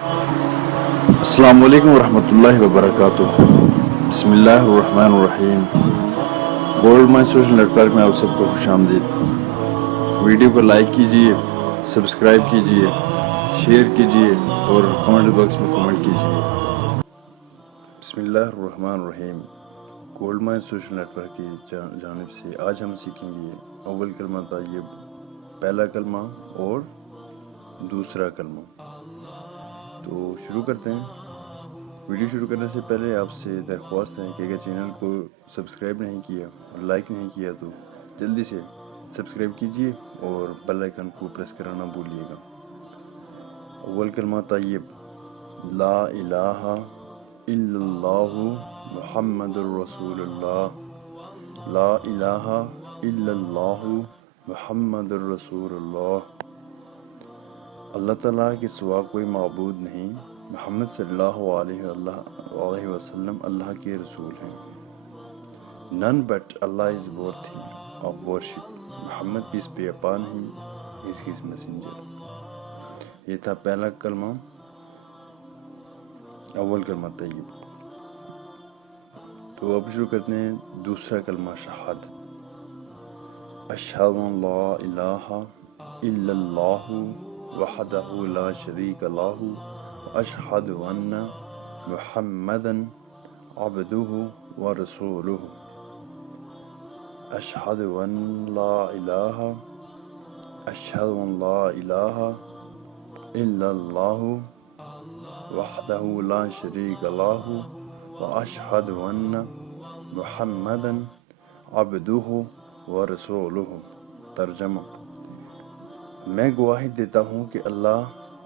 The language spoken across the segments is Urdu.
السلام علیکم ورحمۃ اللہ وبرکاتہ۔ بسم اللہ الرحمن الرحیم۔ Gold mine social network میں آپ سب کو خوش آمدید۔ ویڈیو کو لائک کیجئے، سبسکرائب کیجئے، شیئر کیجئے اور کمنٹ باکس میں کمنٹ کیجئے۔ بسم اللہ الرحمن الرحیم۔ Gold mine social network کی جانب سے آج ہم سیکھیں گے اول کلمہ طیب، پہلا کلمہ اور دوسرا کلمہ۔ تو شروع کرتے ہیں۔ ویڈیو شروع کرنے سے پہلے آپ سے درخواست ہے کہ اگر چینل کو سبسکرائب نہیں کیا اور لائک نہیں کیا تو جلدی سے سبسکرائب کیجئے اور بیل آئیکن کو پریس کرنا نہ بھولیے گا۔ اول کلمہ طیب، لا الہ الا اللہ محمد الرسول اللہ، لا الہ الا اللہ محمد الرسول اللہ۔ اللہ تعالیٰ کے سوا کوئی معبود نہیں، محمد صلی اللہ علیہ وسلم اللہ کے رسول ہیں۔ None but Allah is worthy of worship. Muhammad peace be upon him is his messenger۔ یہ تھا پہلا کلمہ، اول کلمہ طیب۔ تو اب شروع کرتے ہیں دوسرا کلمہ شہادت۔ اشہد ان لا الہ الا اللہ وحدہ لا شریک لہ واشہد ان محمدا عبدہ ورسولہ۔ اشہد ان لا الہ الا اللہ وحدہ لا شریک لہ واشہد ان محمدا عبدہ ورسولہ۔ ترجمہ: میں گواہی دیتا ہوں کہ اللہ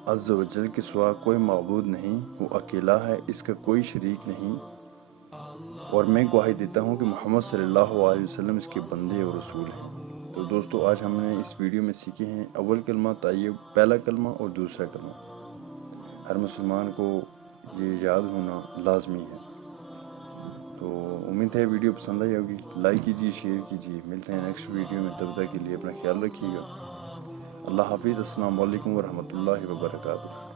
عز و جل کے سوا کوئی معبود نہیں، وہ اکیلا ہے، اس کا کوئی شریک نہیں، اور میں گواہی دیتا ہوں کہ محمد صلی اللہ علیہ وسلم اس کے بندے اور رسول ہیں۔ تو دوستو، آج ہم نے اس ویڈیو میں سیکھے ہیں اول کلمہ طیب، پہلا کلمہ اور دوسرا کلمہ۔ ہر مسلمان کو یہ یاد ہونا لازمی ہے۔ تو امید ہے ویڈیو پسند آئی ہوگی، لائک کیجیے، شیئر کیجیے۔ ملتے ہیں نیکسٹ ویڈیو میں، تب تک کے لیے اپنا خیال رکھیے گا۔ اللہ حافظ۔ السلام علیکم ورحمۃ اللہ وبرکاتہ۔